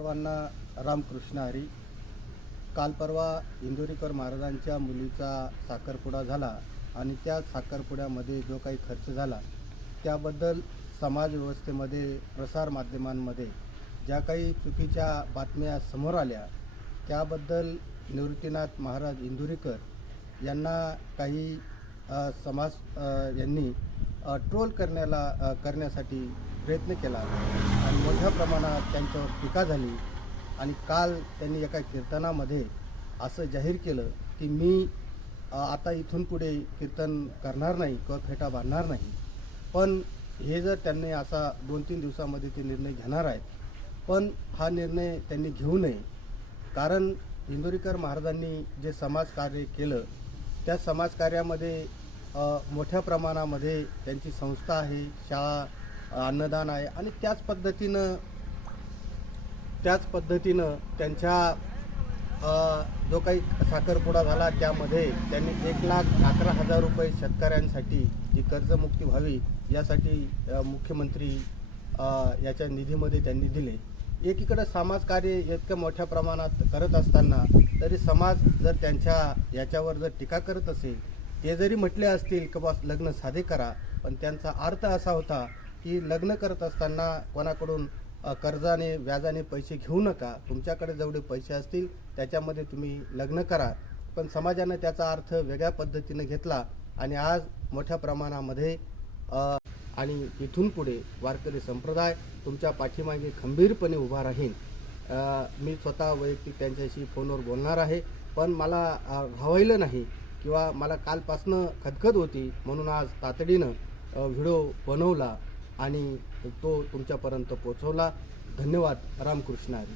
सर्वांना रामकृष्ण हरी. काल परवा इंदोरीकर महाराजांच्या मुलीचा साखरपुडा झाला आणि त्या साखरपुड्यामध्ये जो काही खर्च झाला त्याबद्दल समाज व्यवस्थेमध्ये प्रसारमाध्यमांमध्ये ज्या काही चुकीच्या बातम्या समोर आल्या त्याबद्दल निवृत्तीनाथ महाराज इंदोरीकर यांना काही समाज यांनी ट्रोल करण्यासाठी प्रयत्न केला आणि मोठ्या प्रमाणात त्यांच्यावर टीका झाली. आणि काल त्यांनी एका कीर्तनामध्ये असं जाहीर केलं की मी आता इथून पुढे कीर्तन करणार नाही किंवा फेटा बांधणार नाही. पण हे जर त्यांनी असा 2-3 दिवसामध्ये ते निर्णय घेणार आहेत, पण हा निर्णय त्यांनी घेऊ नये. कारण इंदोरीकर महाराजांनी जे समाजकार्य केलं त्या समाजकार्यामध्ये मोठ्या प्रमाणामध्ये त्यांची संस्था आहे, शाळा, अन्नदान आहे आणि त्याच पद्धतीनं त्यांच्या जो काही साखरपुडा झाला त्यामध्ये त्यांनी 1,11,000 रुपये शेतकऱ्यांसाठी जी कर्जमुक्ती व्हावी यासाठी मुख्यमंत्री याच्या निधीमध्ये त्यांनी दिले. एकीकडे समाजकार्य इतक्या मोठ्या प्रमाणात करत असताना तरी समाज जर त्यांच्या याच्यावर जर टीका करत असेल, ते जरी म्हटले असतील की बस लग्न साधे करा, पण त्यांचा अर्थ असा होता की लग्न करत असताना कोणाकडून कर्जाने व्याजाने पैसे घेऊ नका, तुमच्याकडे जेवढे पैसे असतील त्याच्यामध्ये तुम्ही लग्न करा. पण समाजाने त्याचा अर्थ वेगळ्या पद्धतीने घेतला आणि आज मोठ्या प्रमाणामध्ये आणि इथून पुढे वारकरी संप्रदाय तुमच्या पाठीमागे खंबीरपणे उभा राहील. मी स्वतः वैयक्तिक त्यांच्याशी फोनवर बोलणार आहे, पण मला राहावलं नाही किंवा मला कालपासनं खदखद होती म्हणून आज तातडीनं व्हिडिओ बनवला आणि तो तुमच्यापर्यंत पोहोचवला. धन्यवाद. रामकृष्ण हरी.